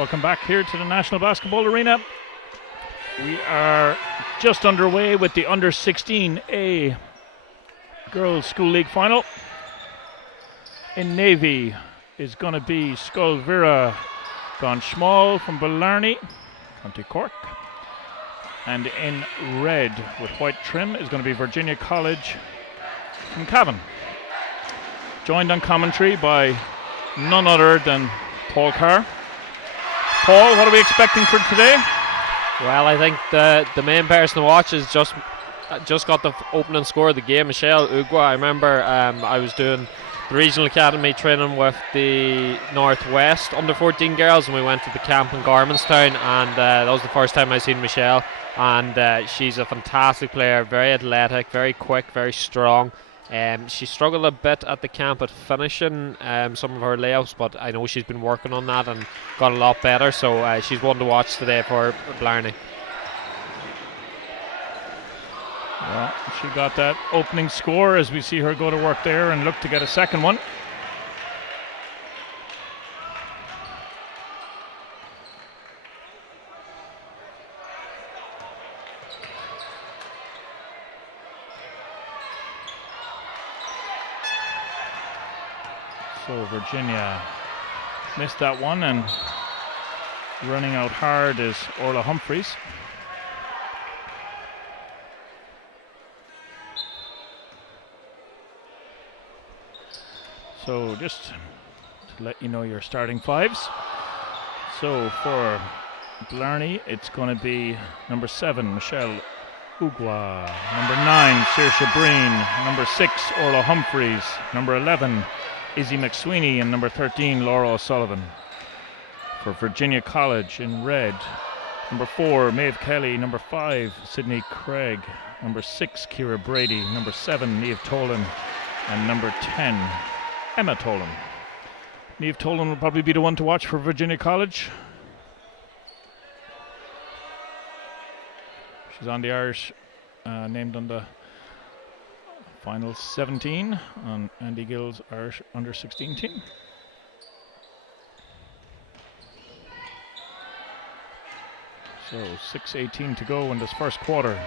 Welcome back here to the National Basketball Arena. We are just underway with the Under 16A Girls School League Final. In navy is going to be Scoil Mhuire Gan Smal from Blarney, County Cork. And in red with white trim is going to be Virginia College from Cavan. Joined on commentary by none other than Paul Carr. Paul, what are we expecting for today? Well, I think the main person to watch is just got the opening score of the game, Mhuire Gan. I remember I was doing the regional academy training with the Northwest under 14 girls, and we went to the camp in Garmanstown, and that was the first time I seen Mhuire. And she's a fantastic player, very athletic, very quick, very strong. She struggled a bit at the camp at finishing some of her layups, but I know she's been working on that and got a lot better, so she's one to watch today for Blarney. Well, she got that opening score as we see her go to work there and look to get a second one. So Virginia missed that one, and running out hard is Orla Humphreys. So just to let you know your starting fives. So for Blarney, it's going to be number 7, Mhuire Gan. Number 9, Saoirse Breen. Number 6, Orla Humphreys. Number 11, Izzy McSweeney, and number 13, Laura O'Sullivan. For Virginia College in red, number 4, Maeve Kelly. Number 5, Sydney Craig. Number 6, Kira Brady. Number 7, Niamh Tolan. And number 10, Emma Tolan. Niamh Tolan will probably be the one to watch for Virginia College. She's on the Irish, named on the final 17 on Andy Gill's Irish under 16 team. So 6:18 to go in this first quarter.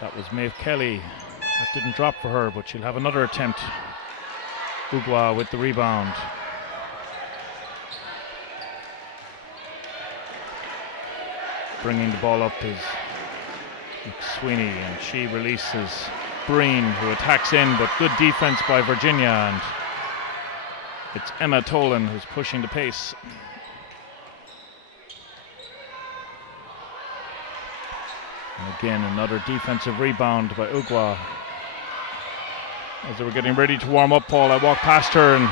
That was Maeve Kelly. That didn't drop for her, but she'll have another attempt. Ugwa with the rebound. Bringing the ball up is McSweeney, and she releases Breen, who attacks in, but good defense by Virginia, and it's Emma Tolan who's pushing the pace. And again, another defensive rebound by Ugwa. As they were getting ready to warm up, Paul, I walked past her, and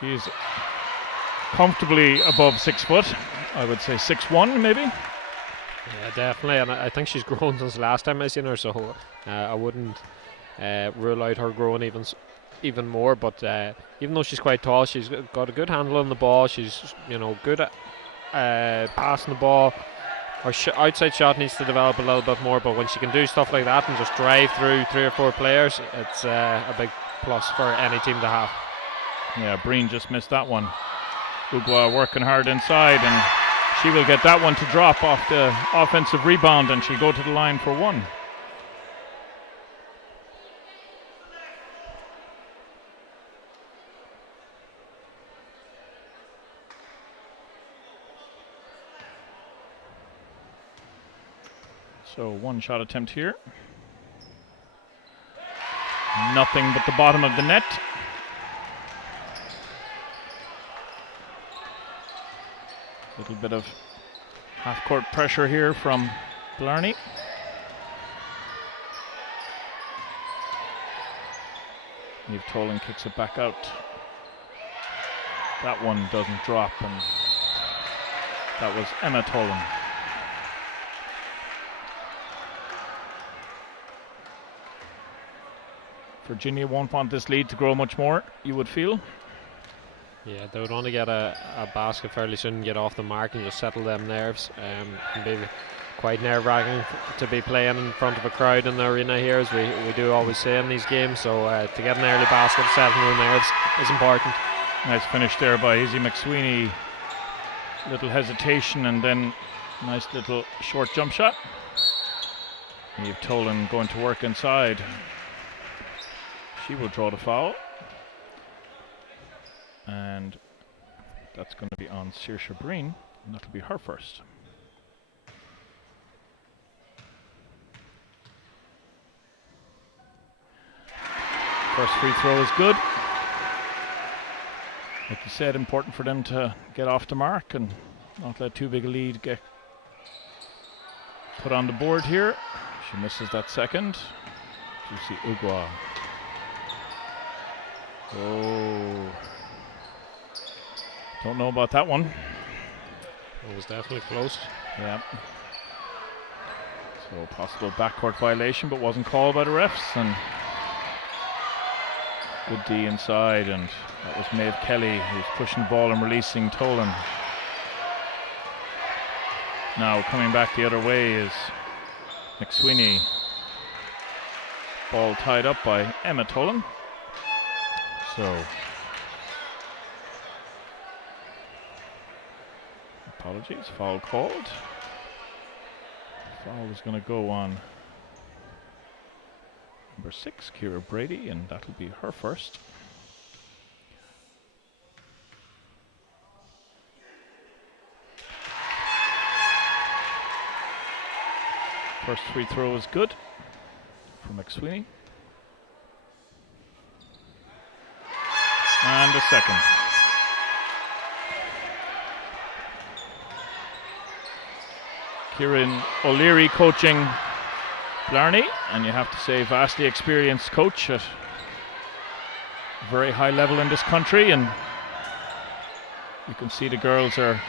she's comfortably above 6 foot. I would say 6'1", maybe. Yeah, definitely, and I think she's grown since the last time I seen her, so I wouldn't rule out her growing even more. But even though she's quite tall, she's got a good handle on the ball. She's good at passing the ball. Her outside shot needs to develop a little bit more, but when she can do stuff like that and just drive through 3 or 4 players, it's a big plus for any team to have. Yeah, Breen just missed that one. Ugwa working hard inside, and she will get that one to drop off the offensive rebound, and she'll go to the line for 1. So 1 shot attempt here. Nothing but the bottom of the net. Little bit of half-court pressure here from Blarney. Niamh Tolan kicks it back out. That one doesn't drop, and that was Emma Tolan. Virginia won't want this lead to grow much more, you would feel. Yeah, they would want to get a basket fairly soon, get off the mark and just settle them nerves, and be quite nerve-wracking to be playing in front of a crowd in the arena here, as we do always say in these games. So to get an early basket, settling the nerves is important. Nice finish there by Izzy McSweeney. Little hesitation and then nice little short jump shot. Eve Tolan going to work inside. She will draw the foul. And that's going to be on Saoirse Breen, and that'll be her first. First free throw is good. Like you said, important for them to get off the mark and not let too big a lead get put on the board here. She misses that second. Juicy Ugwa. Oh. Don't know about that one. It was definitely close. Yeah. So possible backcourt violation, but wasn't called by the refs. And good D inside, and that was Maeve Kelly who's pushing the ball and releasing Tolan. Now coming back the other way is McSweeney. Ball tied up by Emma Tolan. So apologies, foul called. Foul is going to go on number 6, Ciara Brady, and that'll be her first. First free throw is good for McSweeney. And the second. Kieran O'Leary coaching Blarney, and you have to say vastly experienced coach at a very high level in this country, and you can see the girls are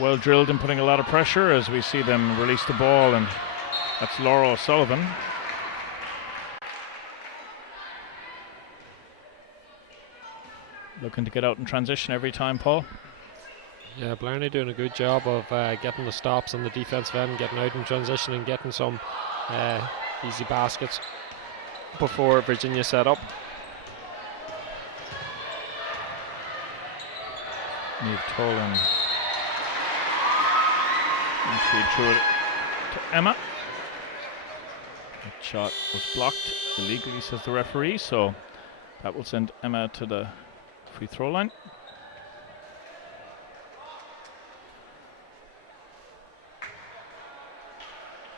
well drilled and putting a lot of pressure as we see them release the ball, and that's Laura O'Sullivan. Looking to get out in transition every time, Paul. Yeah, Blarney doing a good job of getting the stops on the defensive end, getting out in transition and getting some easy baskets before Virginia set up. Niamh Tolan. And she threw it to Emma. That shot was blocked illegally, says the referee, so that will send Emma to the free throw line.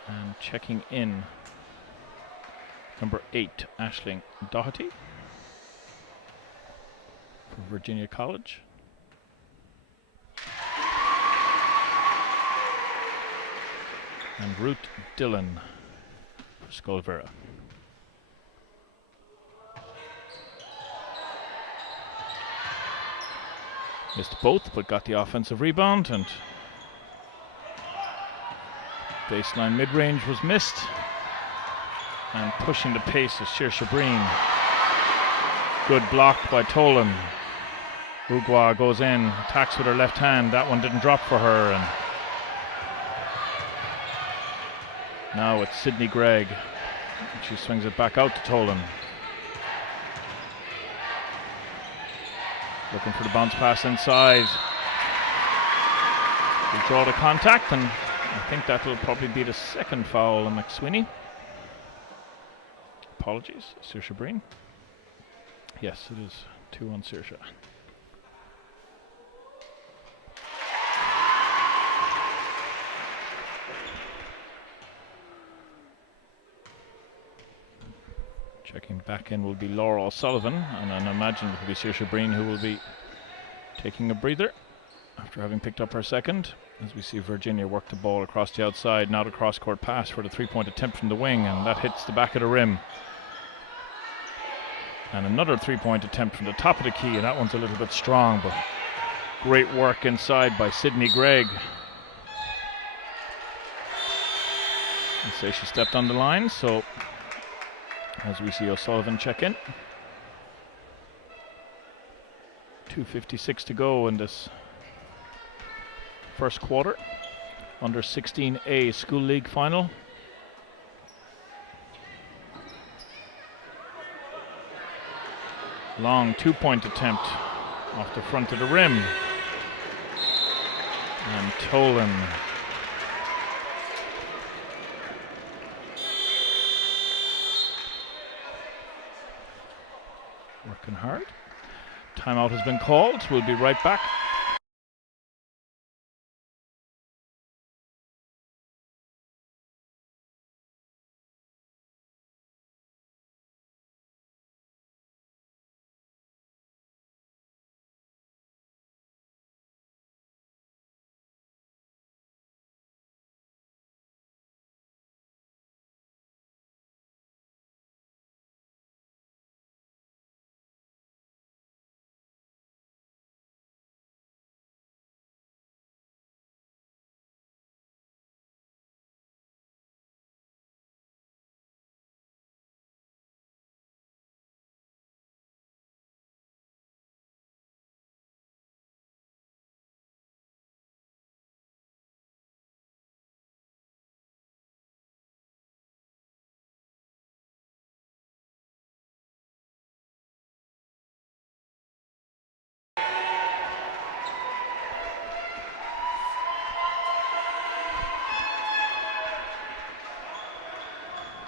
And checking in, number 8, Aisling Doherty for Virginia College. And Ruth Dillon for Scoil Mhuire. Missed both, but got the offensive rebound, and baseline mid-range was missed. And pushing the pace is Saoirse Breen. Good block by Tolan. Ugwa goes in, attacks with her left hand. That one didn't drop for her. And now it's Sydney Gregg. She swings it back out to Tolan. Looking for the bounce pass inside. We draw the contact, and I think that will probably be the second foul on McSweeney. Apologies, Saoirse Breen. Yes, it is 2 on Saoirse. Checking back in will be Laura O'Sullivan, and I imagine it will be Saoirse Breen who will be taking a breather after having picked up her second. As we see Virginia work the ball across the outside, now the cross-court pass for the three-point attempt from the wing, and that hits the back of the rim. And another three-point attempt from the top of the key, and that one's a little bit strong, but great work inside by Sydney Gregg. And say she stepped on the line, so as we see O'Sullivan check in. 2:56 to go in this first quarter. Under 16A School League final. Long 2-point attempt off the front of the rim. And Tolan. Working hard. Timeout has been called. We'll be right back.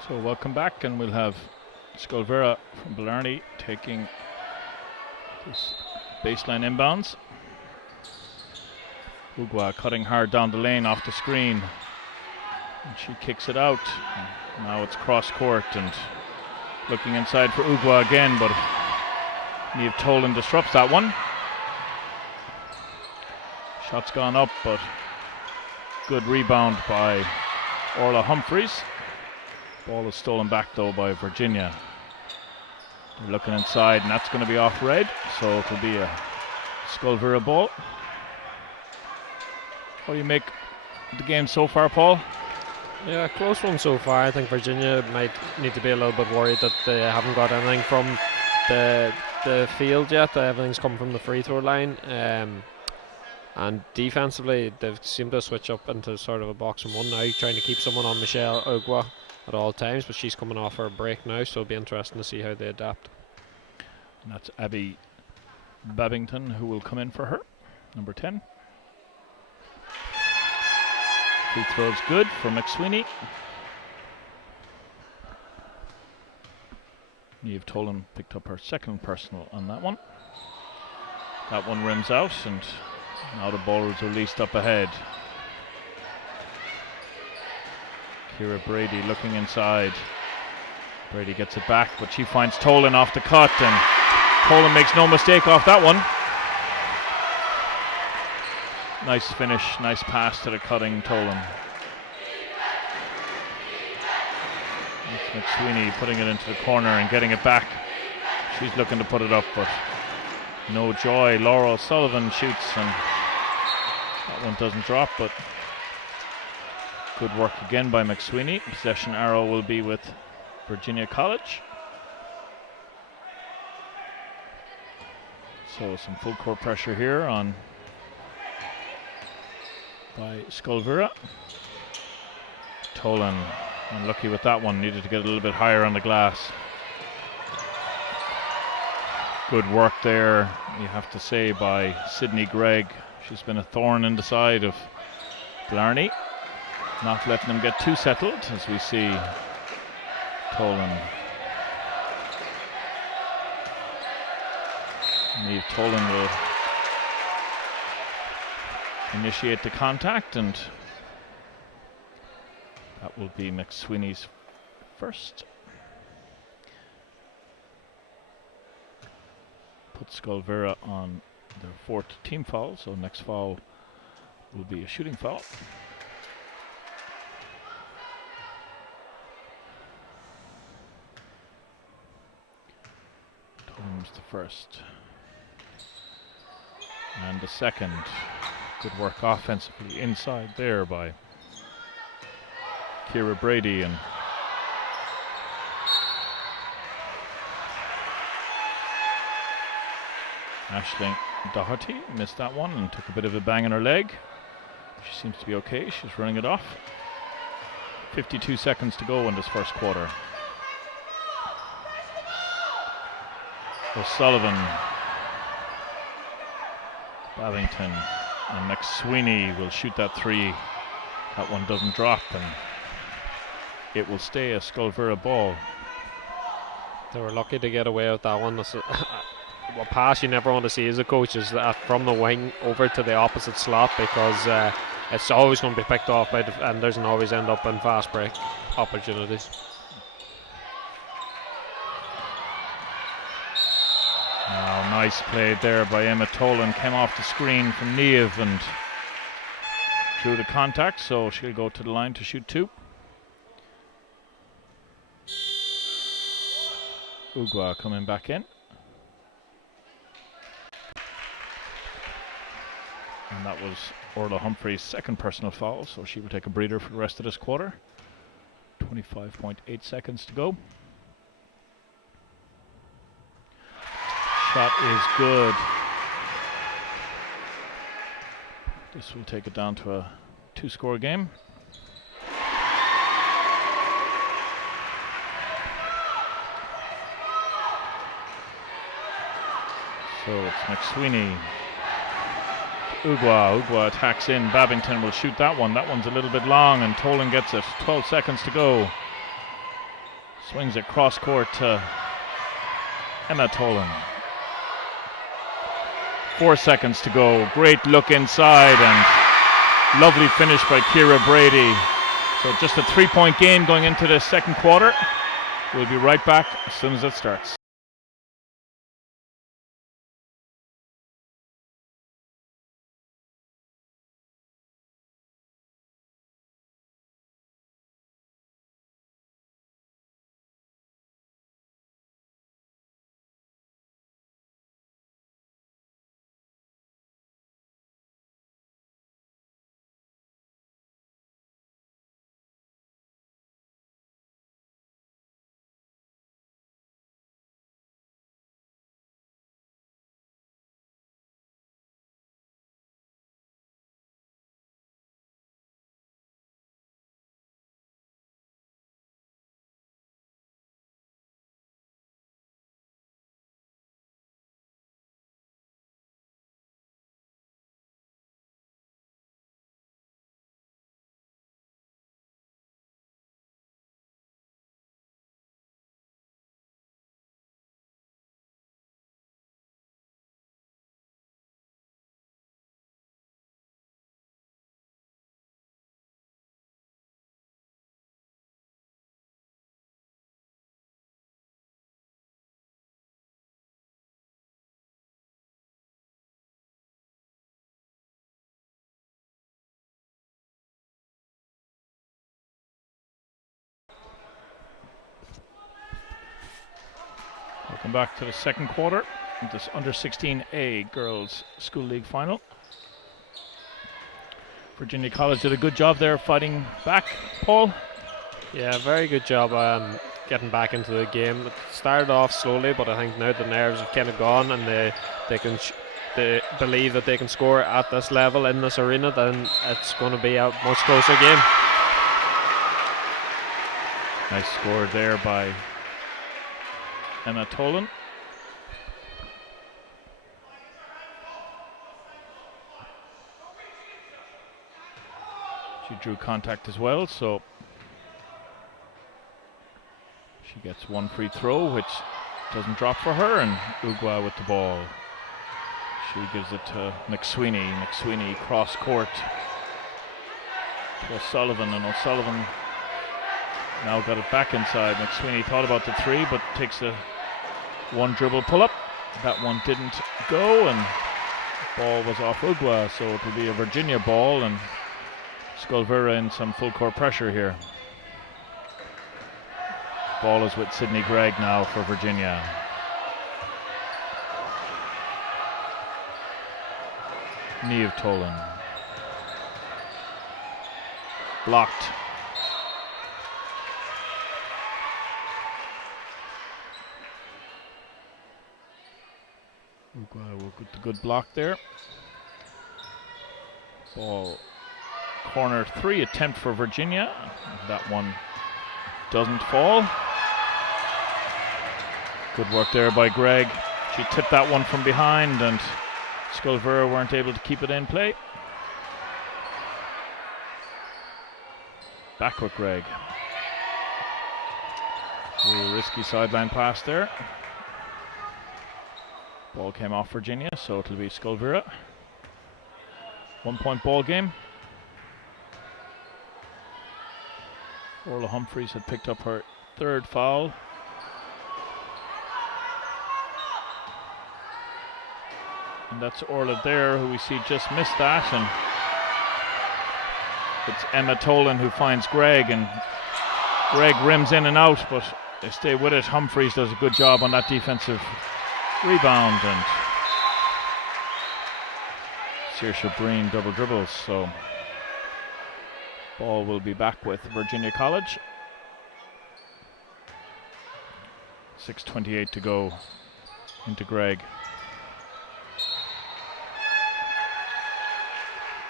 So welcome back, and we'll have Scoil Mhuire from Blarney taking this baseline inbounds. Ugwa cutting hard down the lane off the screen, and she kicks it out. Now it's cross court and looking inside for Ugwa again, but Niamh Tolan disrupts that one. Shot's gone up, but good rebound by Orla Humphreys. Ball is stolen back though by Virginia. They're looking inside, and that's going to be off red, so it will be a Scoil Mhuire ball. What do you make of the game so far, Paul? Yeah, close one so far. I think Virginia might need to be a little bit worried that they haven't got anything from the field yet. Everything's come from the free throw line. And defensively, they've seemed to switch up into sort of a box and one now, trying to keep someone on Michelle Ugwa at all times, but she's coming off her break now, so it'll be interesting to see how they adapt. And that's Abby Babington who will come in for her, number 10. Free throw's good for McSweeney. Niamh Tolan picked up her second personal on that one. That one rims out, and now the ball is released up ahead. Ciara Brady looking inside. Brady gets it back, but she finds Tolan off the cut, and Tolan makes no mistake off that one. Nice finish, nice pass to the cutting Tolan. It's McSweeney putting it into the corner and getting it back. She's looking to put it up, but no joy. Laura Sullivan shoots, and that one doesn't drop, but good work again by McSweeney. Possession arrow will be with Virginia College. So some full court pressure here on by Scoil Mhuire. Tolan unlucky with that one, needed to get a little bit higher on the glass. Good work there, you have to say, by Sydney Gregg. She's been a thorn in the side of Blarney, not letting them get too settled, as we see Tolan. Niamh Tolan will initiate the contact, and that will be McSweeney's first. Put Scoil Mhuire on their fourth team foul, so next foul will be a shooting foul. Tolan's the first. And the second. Good work offensively inside there by Ciara Brady, and Aisling Doherty missed that one and took a bit of a bang in her leg. She seems to be okay. She's running it off. 52 seconds to go in this first quarter. O'Sullivan, Babington, and McSweeney will shoot that three. That one doesn't drop, and it will stay a Scoil Mhuire ball. They were lucky to get away with that one. What pass you never want to see as a coach is that from the wing over to the opposite slot, because it's always going to be picked off by defenders and always end up in fast break opportunities. Now, nice play there by Emma Tolan. Came off the screen from Niamh and drew the contact, so she'll go to the line to shoot two. Ugwa coming back in. And that was Orla Humphrey's second personal foul, so she will take a breather for the rest of this quarter. 25.8 seconds to go. Shot is good. This will take it down to a 2-score game. So it's McSweeney. Ugwa attacks in. Babington will shoot that one. That one's a little bit long, and Tolan gets it. 12 seconds to go. Swings it cross court to Emma Tolan. 4 seconds to go. Great look inside, and lovely finish by Ciara Brady. So just a 3-point gain going into the second quarter. We'll be right back as soon as it starts. Welcome back to the second quarter of this under 16A girls school league final. Virginia College did a good job there fighting back. Paul? Yeah, very good job getting back into the game. It started off slowly, but I think now the nerves have kind of gone, and they believe that they can score at this level in this arena, then it's going to be a much closer game. Nice score there by Emma Tolan. She drew contact as well, so she gets one free throw, which doesn't drop for her, and Ugwa with the ball. She gives it to McSweeney. McSweeney cross court to O'Sullivan, and O'Sullivan now got it back inside. McSweeney thought about the three, but takes the one dribble pull up. That one didn't go, and ball was off Ugwa, so it will be a Virginia ball, and Scoil Mhuire in some full court pressure here. Ball is with Sydney Gregg now for Virginia. Niamh Tolan. Blocked. Ugwa with the good block there. Ball Corner 3 attempt for Virginia. That one doesn't fall. Good work there by Greg. She tipped that one from behind and Scoil Mhuire weren't able to keep it in play. Back with Greg. Really risky sideline pass there. Ball came off Virginia, so it'll be Scoil Mhuire. 1 point ball game. Orla Humphreys had picked up her 3rd foul. And that's Orla there, who we see just missed that. And it's Emma Tolan who finds Greg, and Greg rims in and out, but they stay with it. Humphreys does a good job on that defensive rebound, and Saoirse Breen double dribbles, so ball will be back with Virginia College. 6:28 to go into Greg.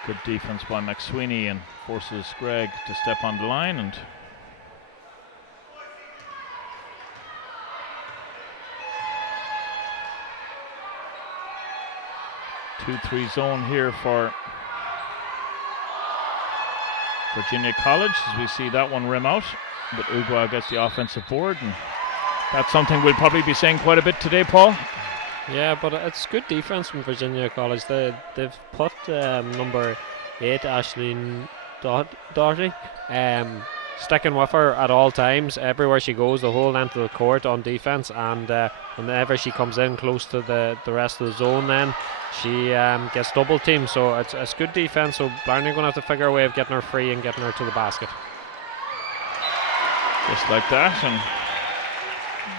Good defense by McSweeney and forces Greg to step on the line, and two-three zone here for Virginia College as we see that one rim out, but Ugwa gets the offensive board, and that's something we'll probably be saying quite a bit today, Paul. Yeah, but it's good defense from Virginia College. They've put number 8 Aisling Doherty sticking with her at all times, everywhere she goes, the whole length of the court on defense, and whenever she comes in close to the rest of the zone, then she gets double teamed. So it's good defense. So Blarney are going to have to figure a way of getting her free and getting her to the basket. Just like that, and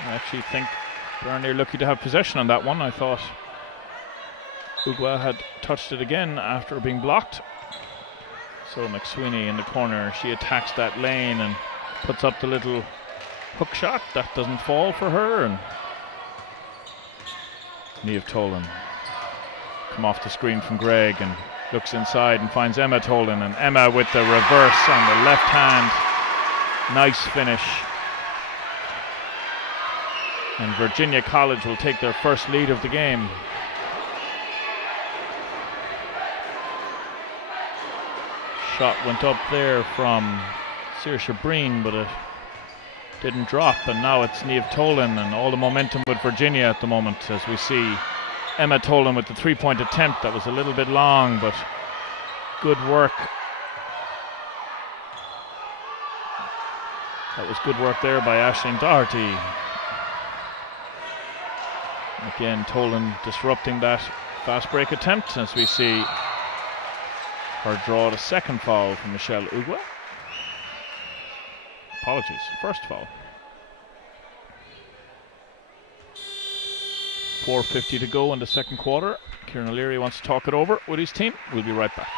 I actually think Blarney are lucky to have possession on that one. I thought Ugwa had touched it again after being blocked. So McSweeney in the corner, she attacks that lane and puts up the little hook shot. That doesn't fall for her, and Niamh Tolan come off the screen from Greg and looks inside and finds Emma Tolan, and Emma with the reverse on the left hand. Nice finish. And Virginia College will take their first lead of the game. Shot went up there from Saoirse Breen, but it didn't drop, and now it's Niamh Tolan, and all the momentum with Virginia at the moment as we see Emma Tolan with the 3-point attempt. That was a little bit long, but good work. That was good work there by Aisling Doherty. Again, Tolan disrupting that fast break attempt as we see her draw the second foul from Michelle Ugwa. Apologies, first foul. 4:50 to go in the second quarter. Kieran O'Leary wants to talk it over with his team. We'll be right back.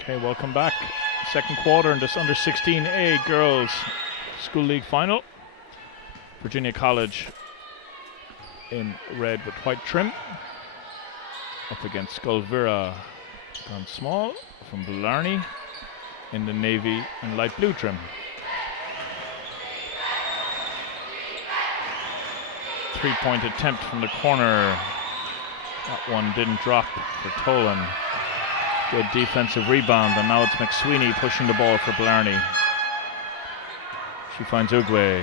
Okay, welcome back. Second quarter in this under 16A girls school league final. Virginia College in red with white trim up against Scoil Mhuire Gan Smal from Blarney. in the navy and light blue trim. 3-point attempt from the corner. That one didn't drop for Tolan. Good defensive rebound, and now it's McSweeney pushing the ball for Blarney. She finds Ugwe.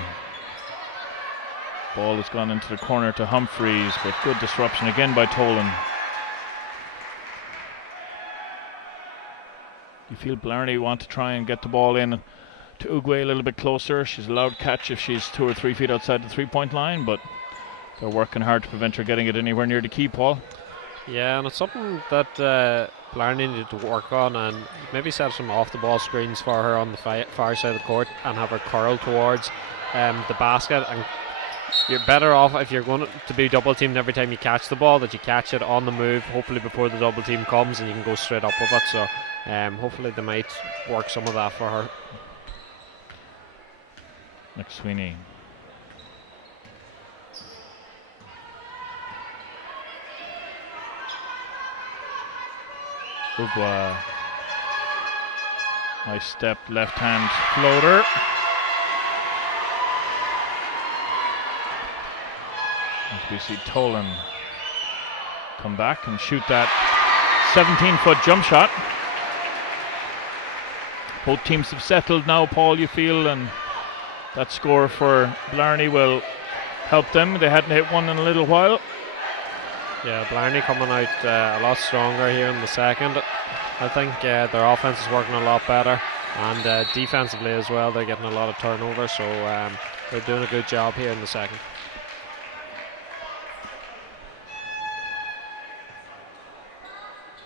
Ball has gone into the corner to Humphreys, but good disruption again by Tolan. You feel Blarney want to try and get the ball in to Ugwe a little bit closer. She's allowed catch if she's 2 or 3 feet outside the 3-point line, but they're working hard to prevent her getting it anywhere near the key, Paul. Yeah, and it's something that Blarney needed to work on, and maybe set some off-the-ball screens for her on the far side of the court and have her curl towards the basket. And you're better off if you're going to be double teamed every time you catch the ball, that you catch it on the move, hopefully before the double team comes, and you can go straight up with it. So hopefully they might work some of that for her. McSweeney. Ugwa. Nice step, left hand floater. As we see Tolan come back and shoot that 17-foot jump shot. Both teams have settled now, Paul, you feel, and that score for Blarney will help them. They hadn't hit one in a little while. Yeah, Blarney coming out a lot stronger here in the second. I think their offense is working a lot better, and defensively as well, they're getting a lot of turnover, so they're doing a good job here in the second.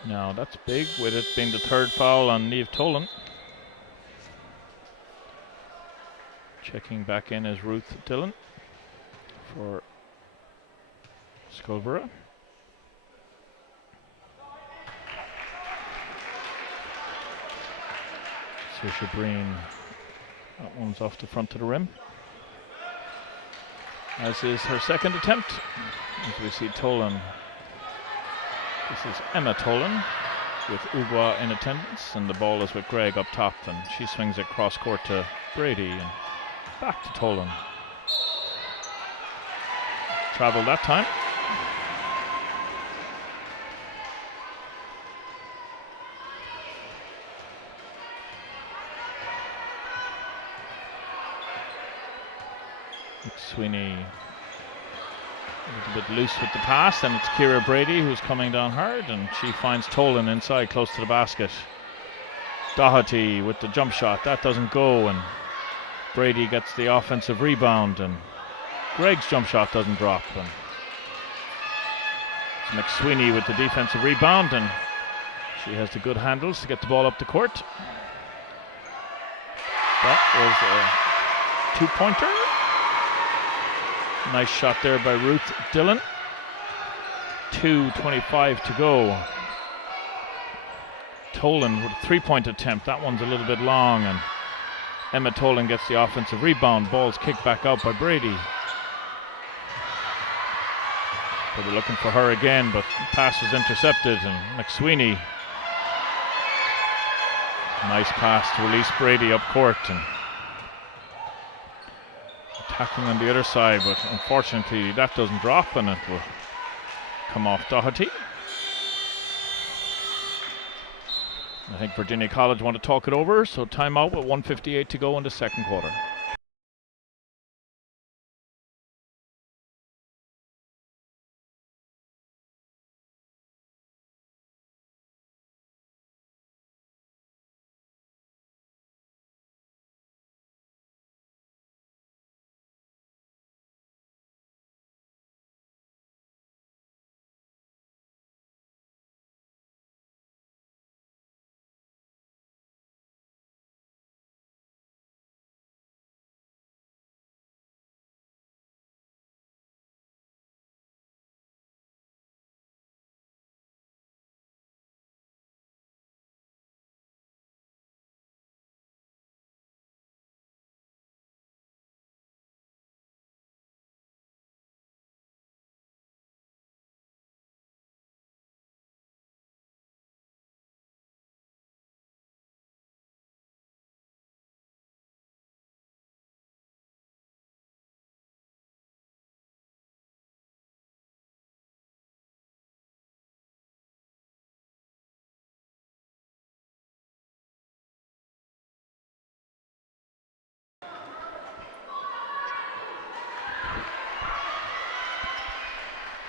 Now that's big, with it being the third foul on Niamh Tolan. Checking back in is Ruth Dillon for Scoil Mhuire. Saoirse Breen, that one's off the front of the rim. As is her second attempt. As we see Tolan. This is Emma Tolan with Ugwa in attendance, and the ball is with Greg up top, and she swings it cross court to Brady and back to Tolan. Travel that time. McSweeney a little bit loose with the pass, and it's Ciara Brady who's coming down hard, and she finds Tolan inside close to the basket. Doherty with the jump shot, that doesn't go, and Brady gets the offensive rebound, and Greg's jump shot doesn't drop, and it's McSweeney with the defensive rebound, and she has the good handles to get the ball up the court. That was a 2-pointer. Nice shot there by Ruth Dillon. 2:25 to go. Tolan with a 3-point attempt. That one's a little bit long, and Emma Tolan gets the offensive rebound. Ball's kicked back out by Brady. They were looking for her again, but the pass was intercepted, and McSweeney. Nice pass to release Brady up court, and attacking on the other side, but unfortunately that doesn't drop, and it will come off Doherty. I think Virginia College want to talk it over, so timeout with 1:58 to go in the second quarter.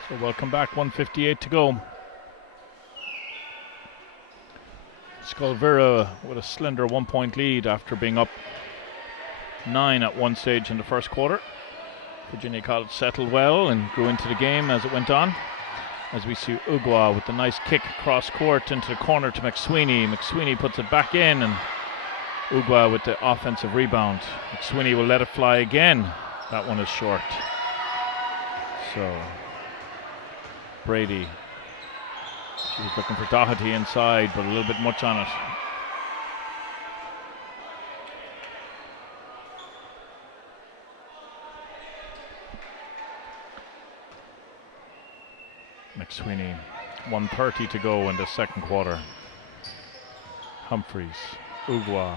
So welcome back, 1:58 to go. Scoil Mhuire with a slender 1-point lead after being up 9 at one stage in the first quarter. Virginia College settled well and grew into the game as it went on. As we see Ugwa with the nice kick across court into the corner to McSweeney. McSweeney puts it back in, and Ugwa with the offensive rebound. McSweeney will let it fly again. That one is short. So Brady, she was looking for Doherty inside, but a little bit much on it. McSweeney, 1:30 to go in the second quarter. Humphreys, Ugwa.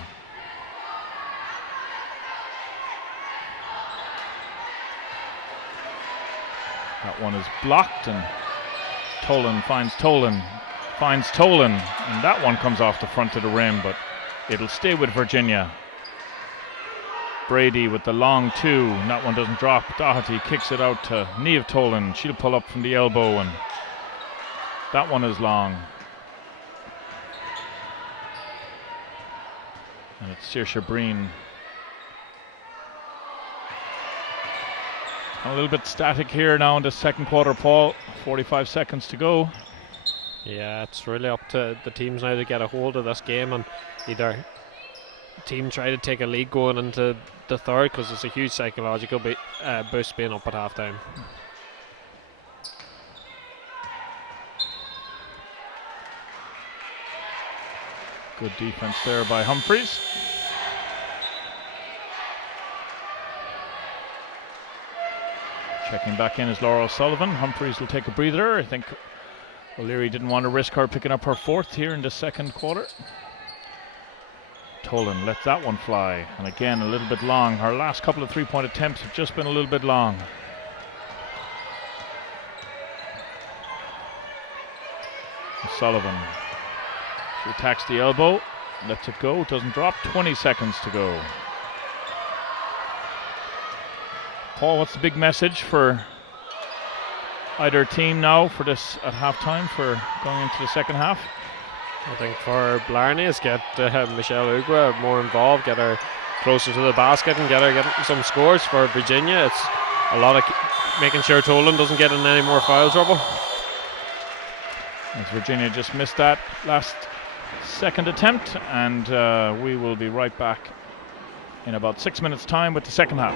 That one is blocked, and Tolan finds Tolan, and that one comes off the front of the rim, but it'll stay with Virginia. Brady with the long two, and that one doesn't drop. Doherty kicks it out to Niamh Tolan. She'll pull up from the elbow, and that one is long. And it's Saoirse Breen. A little bit static here now in the second quarter, Paul. 45 seconds to go. Yeah, it's really up to the teams now to get a hold of this game and either team try to take a lead going into the third, because it's a huge psychological boost being up at halftime. Good defense there by Humphreys. Checking back in is Laura O'Sullivan. Humphreys will take a breather. I think O'Leary didn't want to risk her picking up her fourth here in the second quarter. Tolan lets that one fly, and again a little bit long. Her last couple of three-point attempts have just been a little bit long. O'Sullivan, she attacks the elbow, lets it go, doesn't drop. 20 seconds to go. Paul, what's the big message for either team now for this at halftime for going into the second half? I think for Blarney is get Michelle Ugwa more involved, get her closer to the basket and get her getting some scores. For Virginia, it's a lot of making sure Tolan doesn't get in any more foul trouble. As Virginia just missed that last second attempt, and we will be right back in about 6 minutes time with the second half.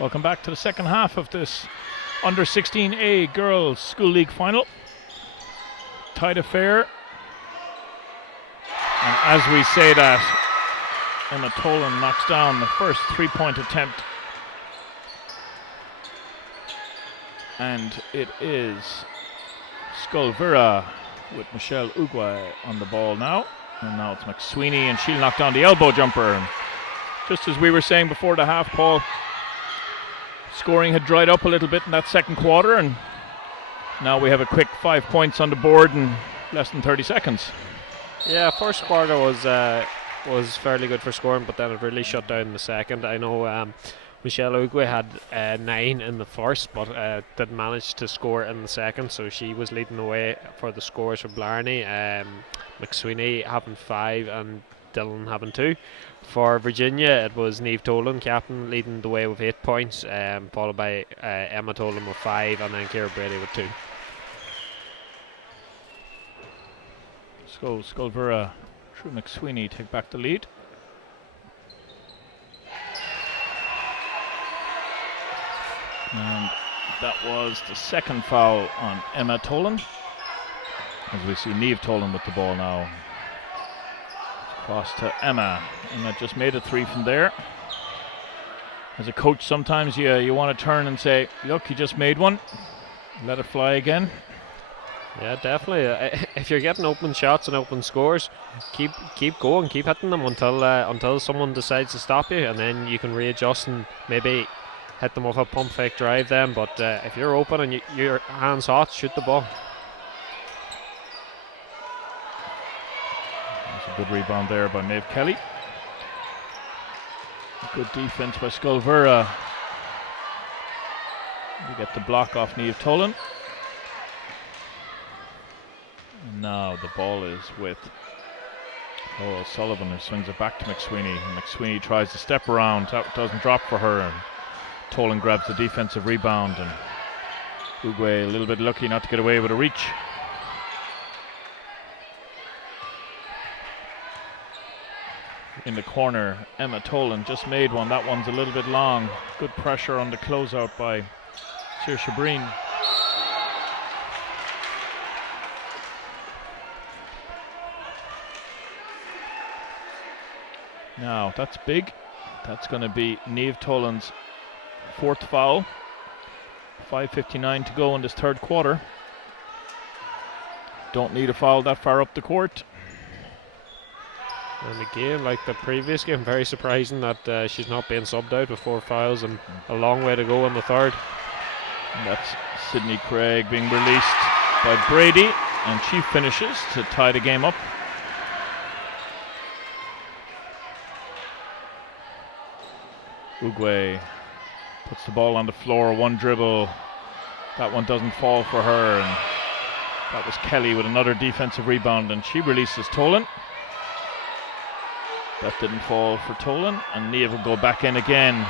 Welcome back to the second half of this Under 16A Girls School League final. Tight affair. And as we say that, Emma Tolan knocks down the first 3-point attempt. And it is Scoil Mhuire with Michelle Ugwa on the ball now. And now it's McSweeney, and she'll knock down the elbow jumper. And just as we were saying before the half, Paul, scoring had dried up a little bit in that second quarter, and now we have a quick 5 points on the board in less than 30 seconds. Yeah, first quarter was fairly good for scoring, but then it really shut down in the second. I know Michelle Ugwe had 9 in the first, but didn't manage to score in the second, so she was leading the way for the scores for Blarney. McSweeney having 5 and Dillon having 2. For Virginia, it was Niamh Tolan, captain, leading the way with 8 points, followed by Emma Tolan with 5, and then Ciara Brady with 2. Scoil Mhuire through McSweeney take back the lead. And that was the second foul on Emma Tolan. As we see Niamh Tolan with the ball now. Cross to Emma. Emma just made a 3 from there. As a coach, sometimes you want to turn and say, look, you just made one. Let it fly again. Yeah, definitely. If you're getting open shots and open scores, keep going, keep hitting them until someone decides to stop you, and then you can readjust and maybe hit them off a pump fake drive then. But if you're open and your hands hot, shoot the ball. That's a good rebound there by Maeve Kelly. Good defense by Scoil Mhuire. We get the block off Niamh Tolan. And now the ball is with Sullivan, who swings it back to McSweeney. And McSweeney tries to step around. That doesn't drop for her. And Tolan grabs the defensive rebound. And Ugwe a little bit lucky not to get away with a reach. In the corner, Emma Tolan just made one. That one's a little bit long. Good pressure on the closeout by Saoirse Breen. Now, that's big. That's going to be Niamh Tolan's 4th foul. 5:59 to go in this third quarter. Don't need a foul that far up the court. And again, like the previous game, very surprising that she's not being subbed out with 4 fouls and a long way to go in the third. And that's Sydney Craig being released by Brady, and she finishes to tie the game up. Ugwe puts the ball on the floor, one dribble. That one doesn't fall for her, and that was Kelly with another defensive rebound, and she releases Tolan. That didn't fall for Tolan, and Niamh will go back in again.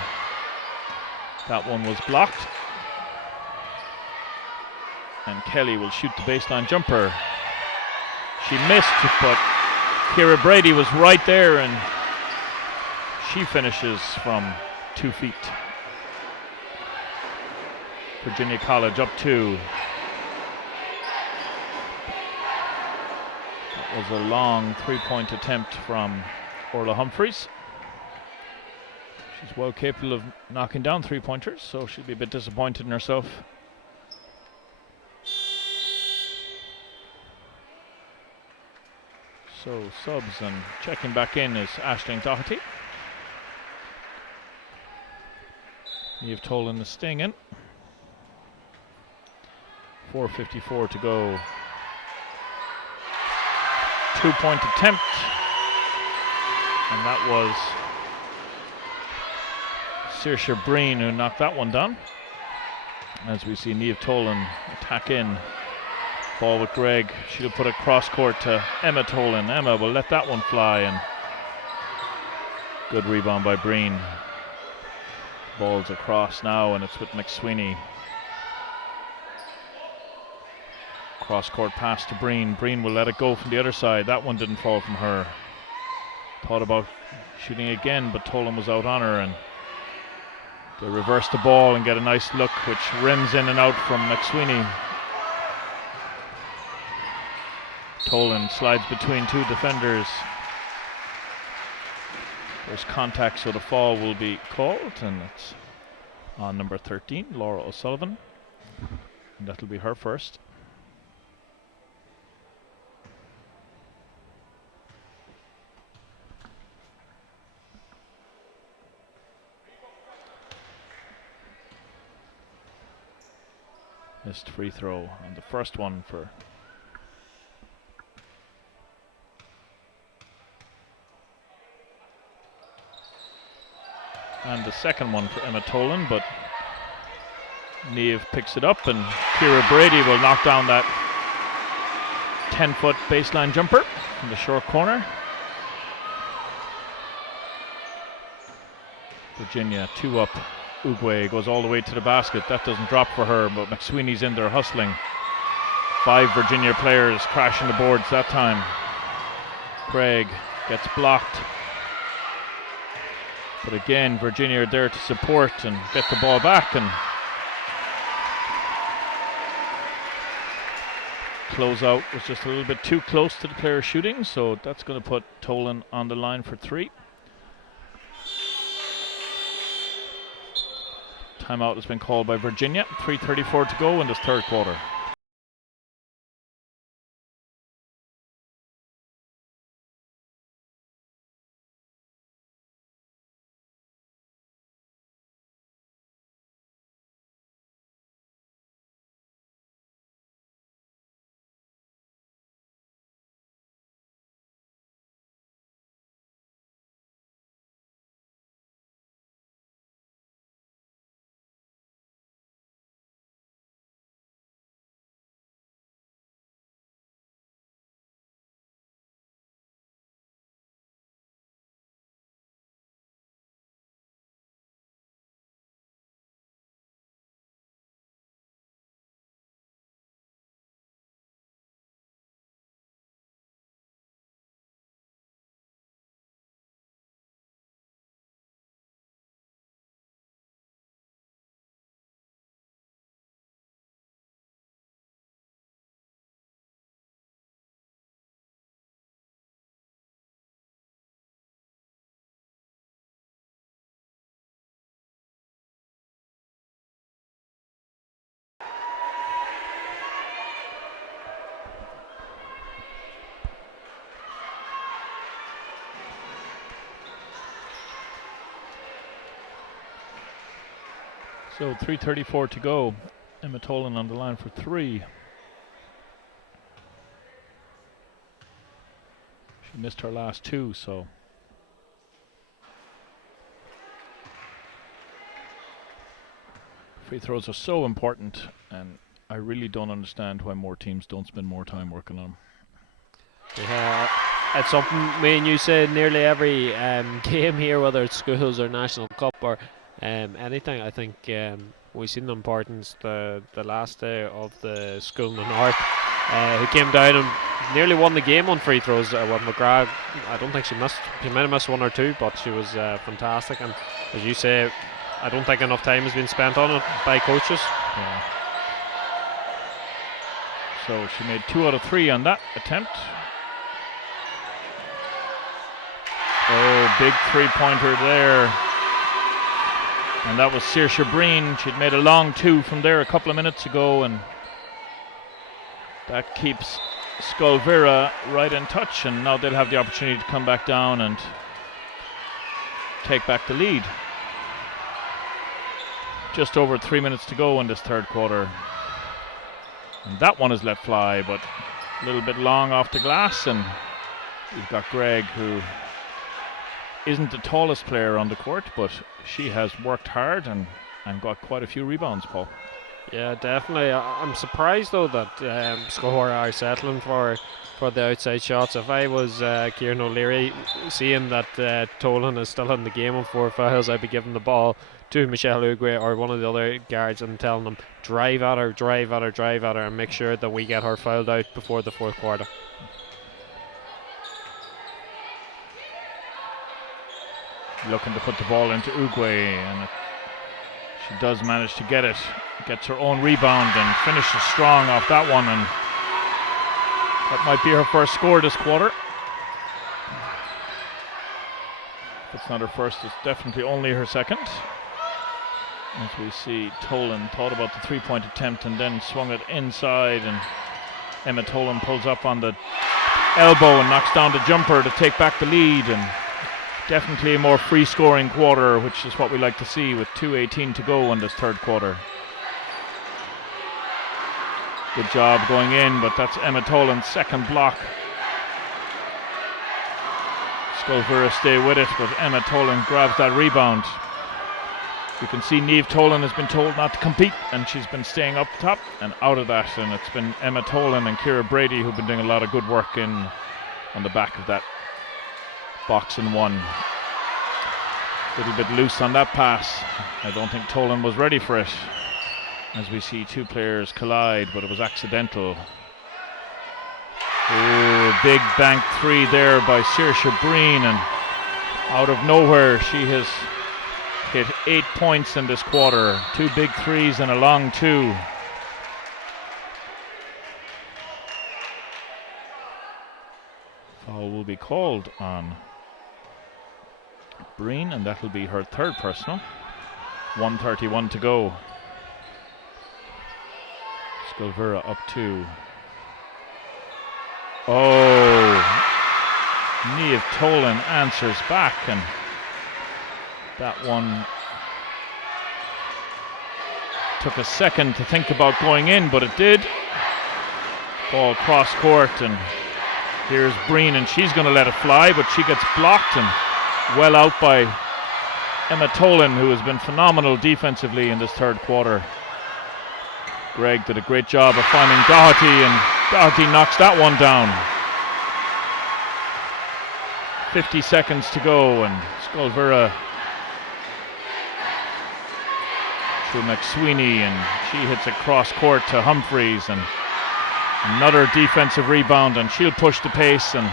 That one was blocked. And Kelly will shoot the baseline jumper. She missed, but Ciara Brady was right there, and she finishes from 2 feet. Virginia College up 2. That was a long 3-point attempt from Orla Humphreys. She's well capable of knocking down 3-pointers, so she'll be a bit disappointed in herself. So subs and checking back in is Aisling Doherty. Niamh Tolan is staying in. 4:54 to go. 2-point attempt. And that was Saoirse Breen who knocked that one down. As we see Niamh Tolan attack in. Ball with Greg. She'll put it cross court to Emma Tolan. Emma will let that one fly, and good rebound by Breen. Ball's across now, and it's with McSweeney. Cross court pass to Breen. Breen will let it go from the other side. That one didn't fall from her. Thought about shooting again, but Tolan was out on her, and They reverse the ball and get a nice look, which rims in and out from McSweeney. Tolan slides between two defenders. There's contact, so the fall will be called, and it's on number 13, Laura O'Sullivan. And that'll be her first. Missed free throw on the first one for and the second one for Emma Tolan, but Niamh picks it up and Ciara Brady will knock down that 10-foot baseline jumper from the short corner. Virginia 2 up. Ugwe goes all the way to the basket. That doesn't drop for her, but McSweeney's in there hustling. 5 Virginia players crashing the boards that time. Craig gets blocked. But again, Virginia are there to support and get the ball back and closeout was just a little bit too close to the player shooting, so that's going to put Tolan on the line for 3. Timeout has been called by Virginia. 3:34 to go in this third quarter. So 3:34 to go. Emma Tolan on the line for 3. She missed her last 2, so free throws are so important, and I really don't understand why more teams don't spend more time working on them. Yeah, it's something me and you say nearly every game here, whether it's schools or National Cup or anything. I think we've seen the importance the last day of the school in the north, who came down and nearly won the game on free throws. With McGrath, I don't think she might have missed 1 or 2, but she was fantastic. And as you say, I don't think enough time has been spent on it by coaches. Yeah. So she made 2 out of 3 on that attempt. Oh, big 3-pointer there. And that was Saoirse Breen. She'd made a long 2 from there a couple of minutes ago, and that keeps Scoil Mhuire right in touch, and now they'll have the opportunity to come back down and take back the lead. Just over 3 minutes to go in this third quarter. And that one is let fly, but a little bit long off the glass, and we've got Greg, who isn't the tallest player on the court, but she has worked hard and got quite a few rebounds, Paul. Yeah, definitely. I'm surprised though that Scoil are settling for the outside shots. If I was Kieran O'Leary, seeing that Tolan is still in the game on 4 fouls, I'd be giving the ball to Michelle Ugwe or one of the other guards and telling them drive at her, drive at her, drive at her, and make sure that we get her fouled out before the fourth quarter. Looking to put the ball into Ugwe, and She does manage to get it, gets her own rebound and finishes strong off that one, and that might be her first score this quarter. If it's not her first, it's definitely only her second. As we see, Tolan thought about the three-point attempt and then swung it inside, and Emma Tolan pulls up on the elbow and knocks down the jumper to take back the lead, and definitely a more free-scoring quarter, which is what we like to see with 2:18 to go in this third quarter. Good job going in, but that's Emma Tolan's second block. Scoil Mhuire stay with it, but Emma Tolan grabs that rebound. You can see Niamh Tolan has been told not to compete, and she's been staying up top and out of that, and it's been Emma Tolan and Ciara Brady who've been doing a lot of good work on the back of that box and one. A little bit loose on that pass. I don't think Tolan was ready for it, as we see two players collide, but it was accidental. Oh, big bank three there by Saoirse Breen, and out of nowhere she has hit 8 points in this quarter. 2 big threes and a long two. Foul will be called on Breen, and that will be her third personal. 1:31 to go. Scoil Mhuire up 2. Oh, Niamh Tolan answers back, and that one took a second to think about going in, but it did. Ball cross court, and here's Breen, and she's going to let it fly, but she gets blocked and well out by Emma Tolan, who has been phenomenal defensively in this third quarter. Greg did a great job of finding Doherty, and Doherty knocks that one down. 50 seconds to go, and Scoil Mhuire through McSweeney, and she hits it cross court to Humphreys, and another defensive rebound, and she'll push the pace, and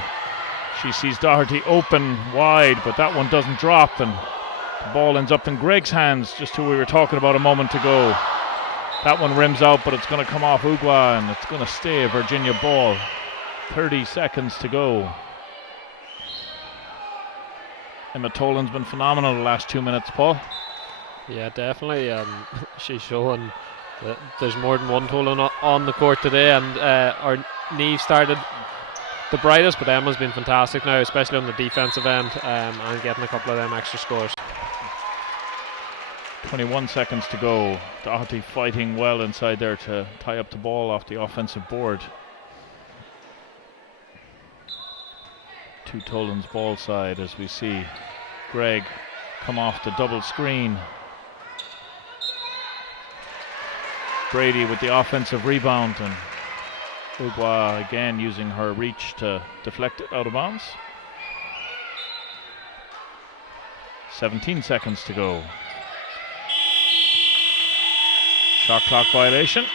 she sees Doherty open wide, but that one doesn't drop, and the ball ends up in Greg's hands, just who we were talking about a moment ago. That one rims out, but it's going to come off Ugwa, and it's going to stay a Virginia ball. 30 seconds to go. Emma Tolan's been phenomenal the last 2 minutes, Paul. Yeah, definitely. She's showing that there's more than one Tolan on the court today, and our Niamh started the brightest, but Emma's been fantastic now, especially on the defensive end, and getting a couple of them extra scores. 21 seconds to go. Doherty fighting well inside there to tie up the ball off the offensive board. To Tolan's ball side, as we see Greg come off the double screen. Brady with the offensive rebound, and Ugwa again using her reach to deflect it out of bounds. 17 seconds to go. Shot clock violation.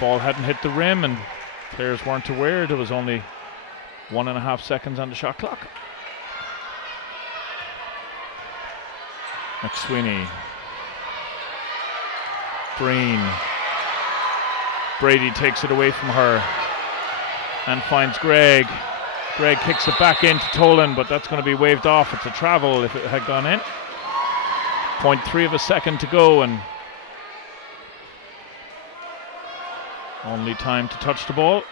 Ball hadn't hit the rim, and players weren't aware there was only 1.5 seconds on the shot clock. McSweeney. Breen. Brady takes it away from her and finds Greg. Greg kicks it back into Tolan, but that's going to be waved off. It's a travel if it had gone in. 0.3 of a second to go, and only time to touch the ball.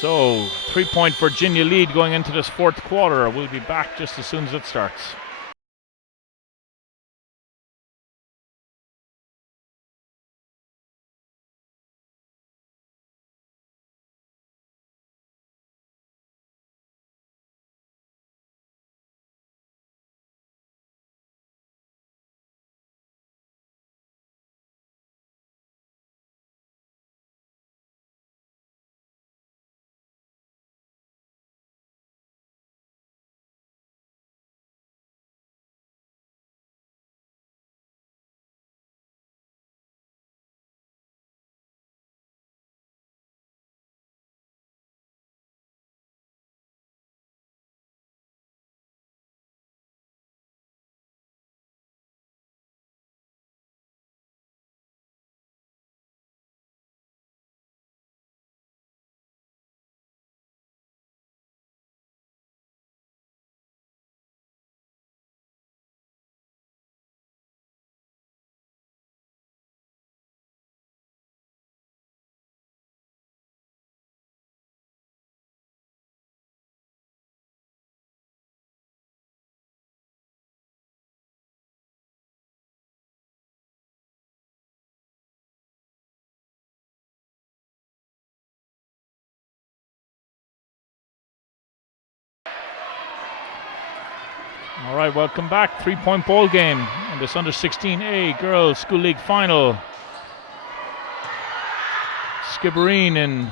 So, 3-point Virginia lead going into this fourth quarter. We'll be back just as soon as it starts. All right, welcome back. 3-point ball game in this under 16A Girls School League final. Skibbereen in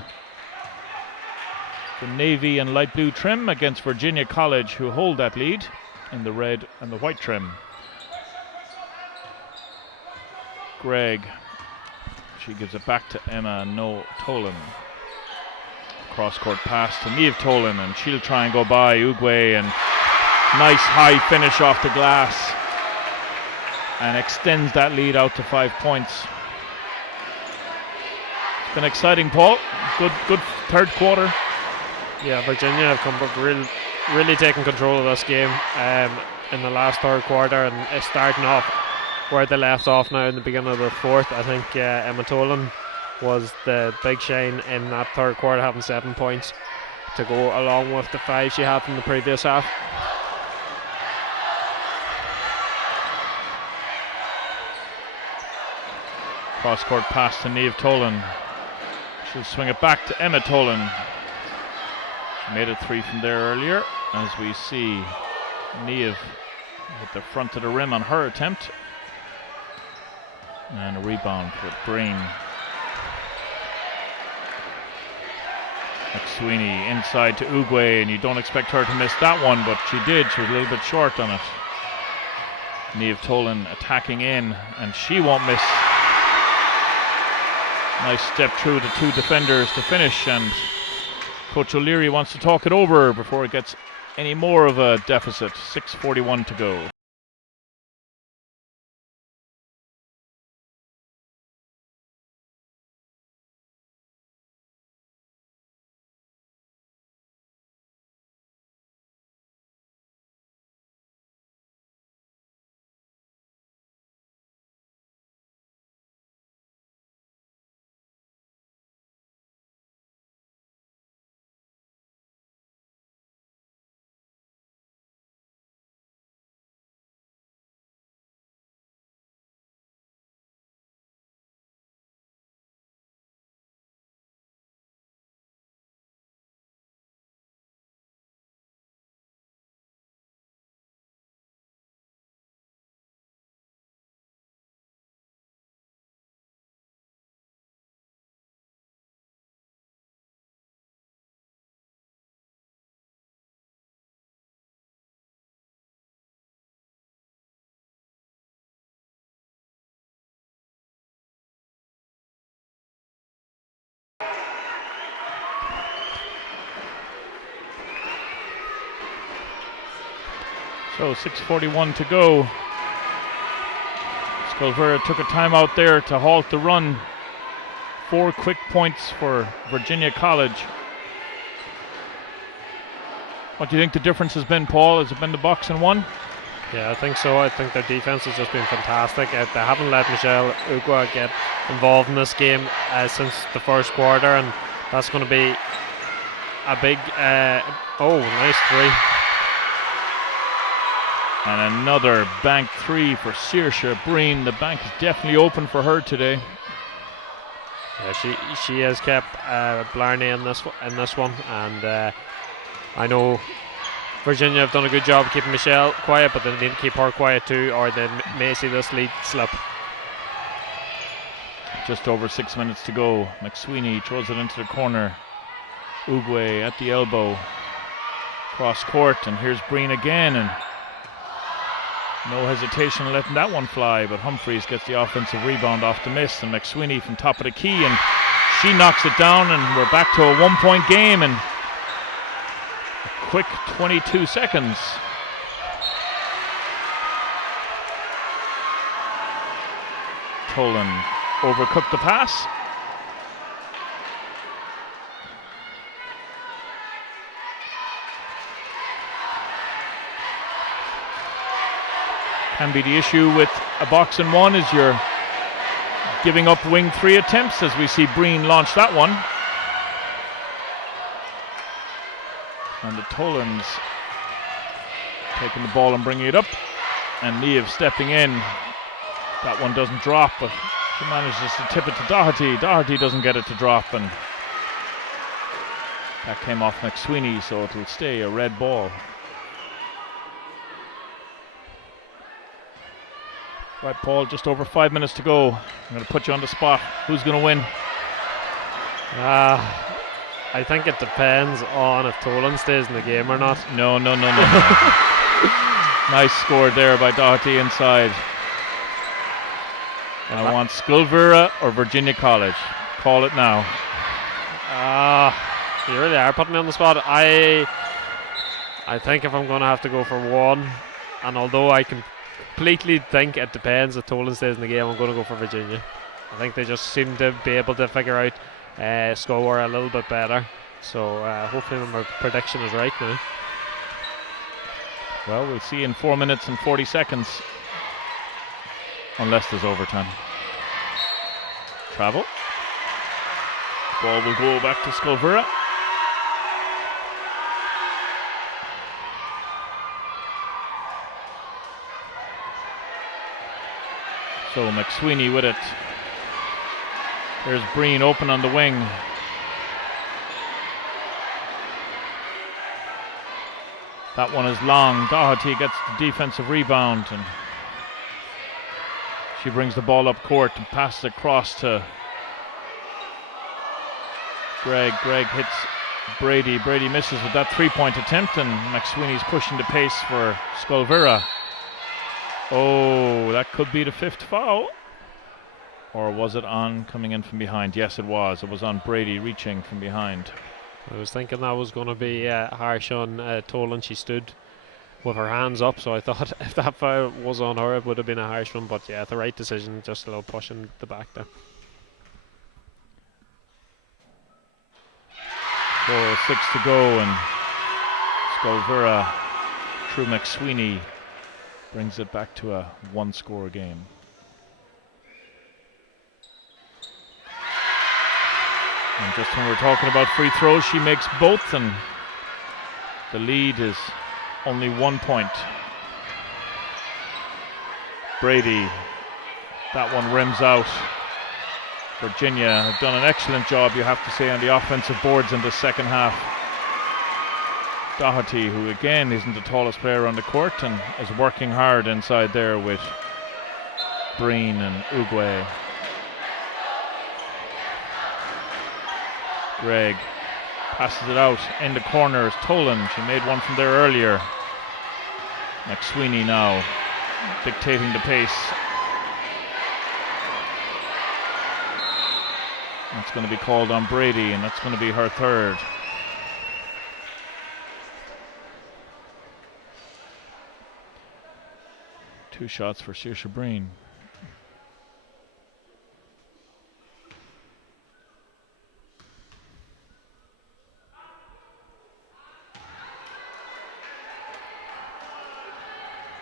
the navy and light blue trim against Virginia College, who hold that lead in the red and the white trim. Greg, she gives it back to Emma Tolan. Cross-court pass to Niamh Tolan, and she'll try and go by Ugwe, and nice high finish off the glass and extends that lead out to 5 points. It's been exciting, Paul. Good third quarter. Yeah, Virginia have come up really taking control of this game in the last third quarter, and it's starting off where they left off now in the beginning of the fourth. I think Emma Tolan was the big shine in that third quarter, having 7 points to go along with the 5 she had from the previous half. Cross-court pass to Niamh Tolan. She'll swing it back to Emma Tolan. She made a 3 from there earlier, as we see Niamh hit the front of the rim on her attempt. And a rebound for Breen. McSweeney inside to Ugwe, and you don't expect her to miss that one, but she did. She was a little bit short on it. Niamh Tolan attacking in, and she won't miss. Nice step through the 2 defenders to finish, and Coach O'Leary wants to talk it over before it gets any more of a deficit. 6:41 to go. So 6:41 to go. Scoil Mhuire took a timeout there to halt the run. 4 quick points for Virginia College. What do you think the difference has been, Paul? Has it been the box and one? Yeah, I think so. I think their defense has just been fantastic. They haven't let Michelle Ugwa get involved in this game since the first quarter, and that's going to be a big nice 3. And another bank 3 for Saoirse Breen. The bank is definitely open for her today. Yeah, she has kept Blarney in this one, and I know Virginia have done a good job keeping Michelle quiet, but they need to keep her quiet too, or they may see this lead slip. Just over 6 minutes to go. McSweeney throws it into the corner. Ugwe at the elbow. Cross court, and here's Breen again, and no hesitation in letting that one fly, but Humphreys gets the offensive rebound off the miss, and McSweeney from top of the key, and she knocks it down, and we're back to a 1-point game, and a quick 22 seconds. Tolan overcooked the pass. Can be the issue with a box and one is you're giving up wing 3 attempts, as we see Breen launch that one. And the Tolans taking the ball and bringing it up, and Niamh stepping in. That one doesn't drop, but she manages to tip it to Doherty. Doherty doesn't get it to drop, and that came off McSweeney, so it'll stay a red ball. Right, Paul, just over 5 minutes to go. I'm going to put you on the spot. Who's going to win? I think it depends on if Tolan stays in the game or not. No. Nice score there by Doherty inside. I want Scoil Mhuire or Virginia College. Call it now. You really are putting me on the spot. I think if I'm going to have to go for one, and although I completely think it depends if Tolan stays in the game, I'm going to go for Virginia. I think they just seem to be able to figure out Scoil Mhuire a little bit better. So hopefully my prediction is right now. Well, we'll see in 4 minutes and 40 seconds. Unless there's overtime. Travel. Ball will go back to Scoil Mhuire. So McSweeney with it. There's Breen open on the wing. That one is long. Doherty gets the defensive rebound and she brings the ball up court and passes across to Greg. Greg hits Brady. Brady misses with that three-point attempt and McSweeney's pushing the pace for Scoil Mhuire. Oh, that could be the 5th foul. Or was it on coming in from behind? Yes, it was. It was on Brady reaching from behind. I was thinking that was going to be harsh on Tolan. She stood with her hands up, so I thought if that foul was on her, it would have been a harsh one. But yeah, the right decision, just a little push in the back there. 4:06 to go, and Scoil Mhuire through McSweeney brings it back to a one-score game. And just when we're talking about free throws, she makes both, and the lead is only 1 point. Brady, that one rims out. Virginia have done an excellent job, you have to say, on the offensive boards in the second half. Doherty, who again isn't the tallest player on the court and is working hard inside there with Breen and Ugwe. Greg passes it out in the corners. Tolan, she made one from there earlier. McSweeney now dictating the pace. That's going to be called on Brady, and that's going to be her third. Two shots for Saoirse Breen.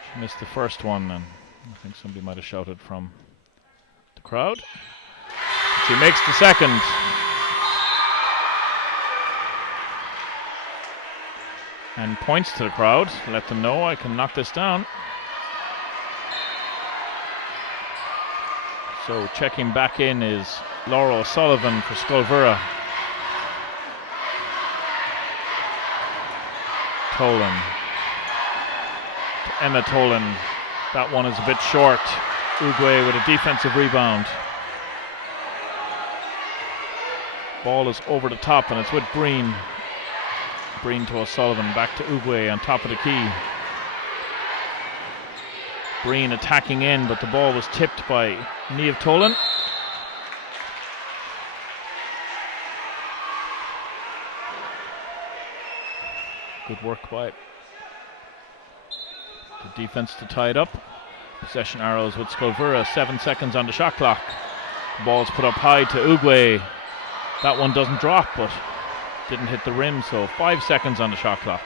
She missed the first one, and I think somebody might have shouted from the crowd. She makes the second. And points to the crowd, let them know I can knock this down. So checking back in is Laura O'Sullivan for Scoil Mhuire. Tolan. To Emma Tolan. That one is a bit short. Ugwe with a defensive rebound. Ball is over the top and it's with Breen. Breen to O'Sullivan, back to Ugwe on top of the key. Breen attacking in, but the ball was tipped by Niamh Tolan. Good work by the defense to tie it up. Possession arrows with Scoil Mhuire, 7 seconds on the shot clock. The ball's put up high to Ugwe. That one doesn't drop, but didn't hit the rim, so 5 seconds on the shot clock.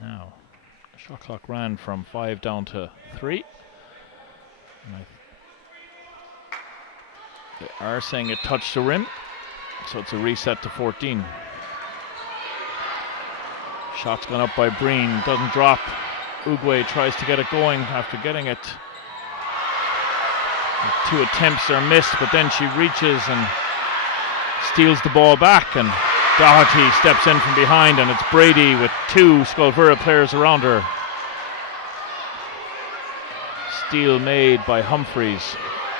Now, the shot clock ran from 5 down to 3. And they are saying it touched the rim, so it's a reset to 14. Shot's gone up by Breen, doesn't drop. Ugwe tries to get it going after getting it The 2 attempts are missed, but then she reaches and steals the ball back, and Doherty steps in from behind, and it's Brady with 2 Scoil Mhuire players around her. Steal made by Humphreys.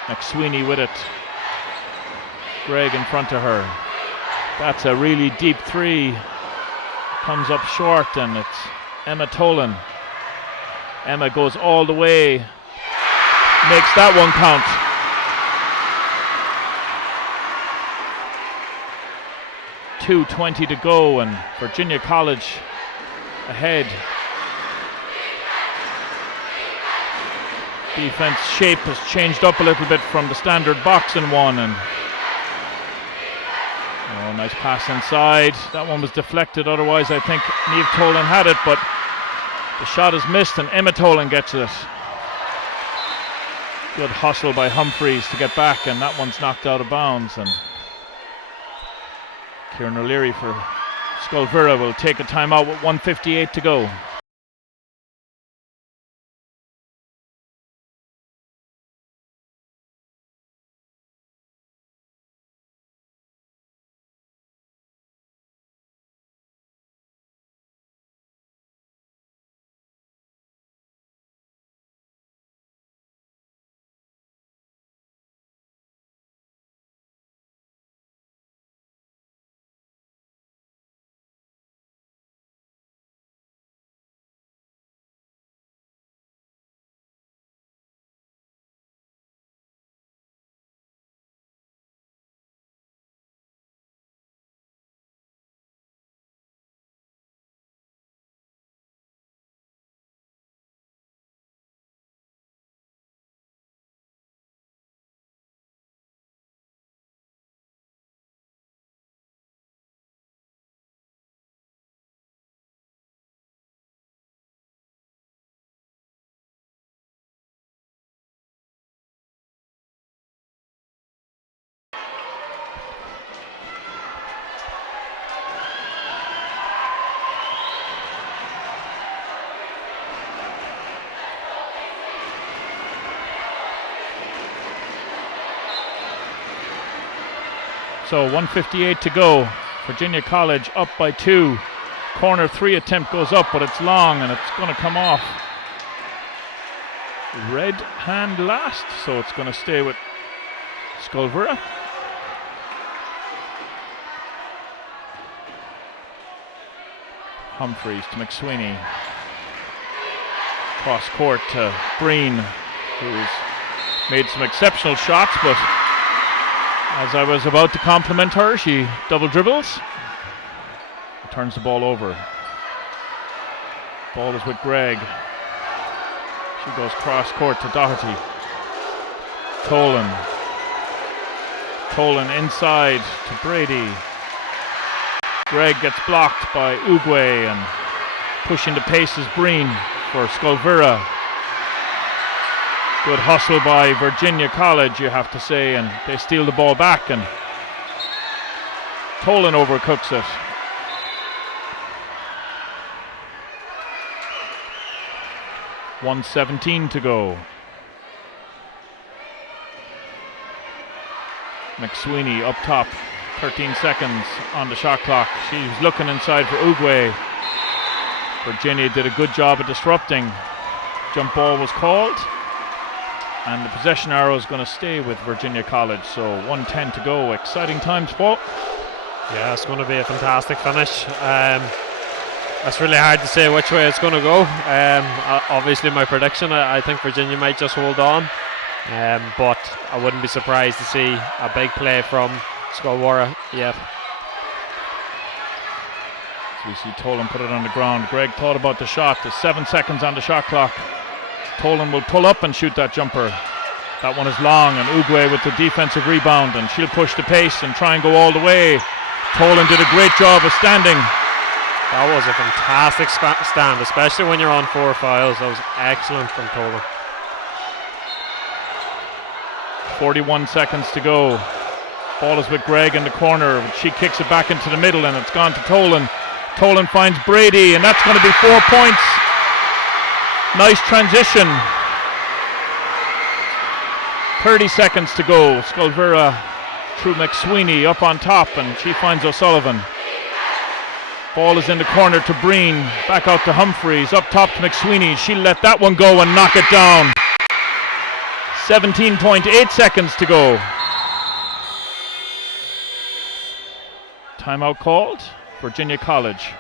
McSweeney with it. Greg in front of her. That's a really deep 3. Comes up short, and it's Emma Tolan. Emma goes all the way. Makes that one count. .220 to go, and Virginia College ahead. Defense shape has changed up a little bit from the standard boxing one, and nice pass inside. That one was deflected, otherwise I think Niamh Tolan had it, but the shot is missed and Emma Tolan gets it. Good hustle by Humphreys to get back, and that one's knocked out of bounds, and Kieran O'Leary for Scoil Mhuire will take a timeout with 1:58 to go. So 1:58 to go. Virginia College up by 2. Corner 3 attempt goes up, but it's long and it's going to come off. Red hand last, so it's going to stay with Scoil Mhuire. Humphreys to McSweeney. Cross court to Breen, who's made some exceptional shots, but as I was about to compliment her, she double dribbles. Turns the ball over. Ball is with Greg. She goes cross court to Doherty. Tolan. Tolan inside to Brady. Greg gets blocked by Ugwe, and pushing the pace is Breen for Scoil Mhuire. Good hustle by Virginia College, you have to say, and they steal the ball back, and Tolan overcooks it. .117 to go. McSweeney up top, 13 seconds on the shot clock. She's looking inside for Ugwe. Virginia did a good job of disrupting. Jump ball was called, and the possession arrow is going to stay with Virginia College. So 1:10 to go. Exciting times, Paul. Yeah, it's going to be a fantastic finish. It's really hard to say which way it's going to go. Obviously my prediction, I think Virginia might just hold on, but I wouldn't be surprised to see a big play from Scoil Mhuire yet. So we see Tolan put it on the ground. Greg thought about the shot. There's 7 seconds on the shot clock. Tolan will pull up and shoot that jumper. That one is long, and Ugwe with the defensive rebound, and she'll push the pace and try and go all the way. Tolan did a great job of standing. That was a fantastic stand, especially when you're on 4 fouls. That was excellent from Tolan. 41 seconds to go. Ball is with Greg in the corner. She kicks it back into the middle, and it's gone to Tolan. Tolan finds Brady, and that's going to be 4 points. Nice transition. 30 seconds to go. Scoil Mhuire through McSweeney up on top, and she finds O'Sullivan. Ball is in the corner to Breen, back out to Humphreys, up top to McSweeney. She'll let that one go and knock it down. 17.8 seconds to go. Timeout called, Virginia College.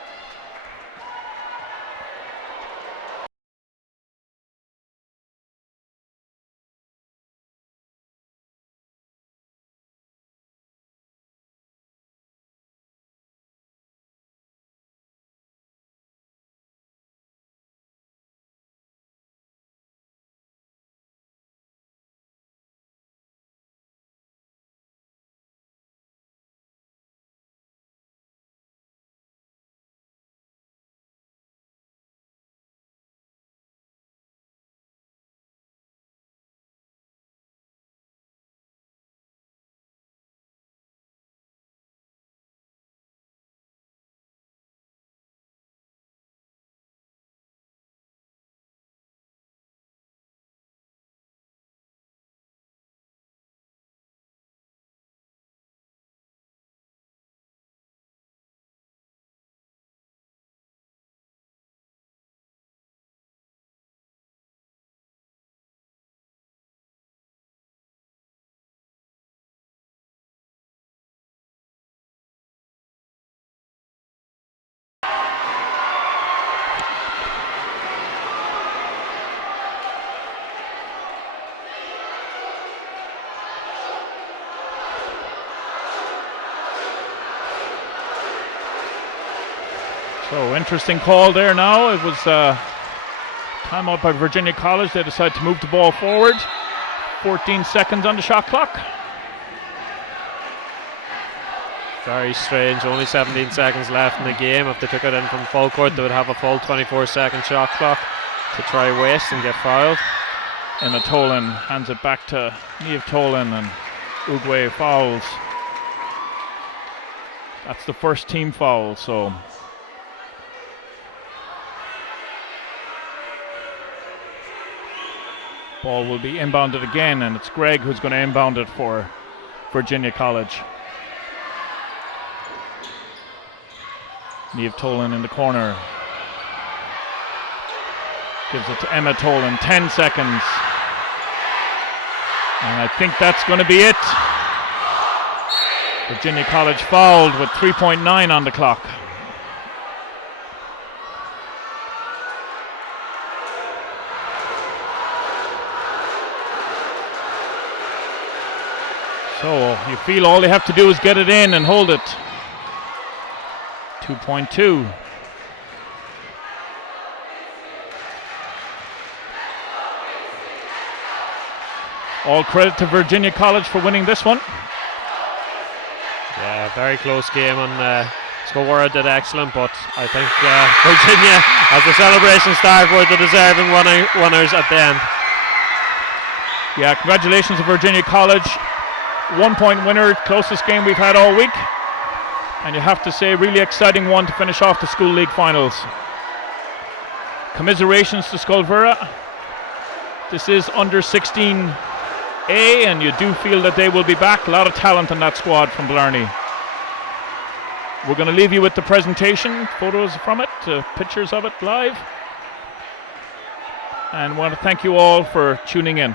So interesting call there now. It was timeout by Virginia College. They decided to move the ball forward. 14 seconds on the shot clock. Very strange, only 17 seconds left in the game. If they took it in from full court, they would have a full 24-second shot clock to try waste and get fouled. Emma Tolan hands it back to Niamh Tolan, and Uguay fouls. That's the first team foul, so ball will be inbounded again, and it's Greg who's going to inbound it for Virginia College. Niamh Tolan in the corner. Gives it to Emma Tolan, 10 seconds. And I think that's going to be it. Virginia College fouled with 3.9 on the clock. So you feel all they have to do is get it in and hold it. 2.2. All credit to Virginia College for winning this one. Yeah, very close game, and Scoil Mhuire did excellent, but I think Virginia, as the celebration started, were the deserving winners at the end. Yeah, congratulations to Virginia College. 1 point winner, closest game we've had all week. And you have to say, really exciting one to finish off the school league finals. Commiserations to Scoil Mhuire. This is under 16A, and you do feel that they will be back. A lot of talent in that squad from Blarney. We're going to leave you with the presentation, photos from it, pictures of it live. And want to thank you all for tuning in.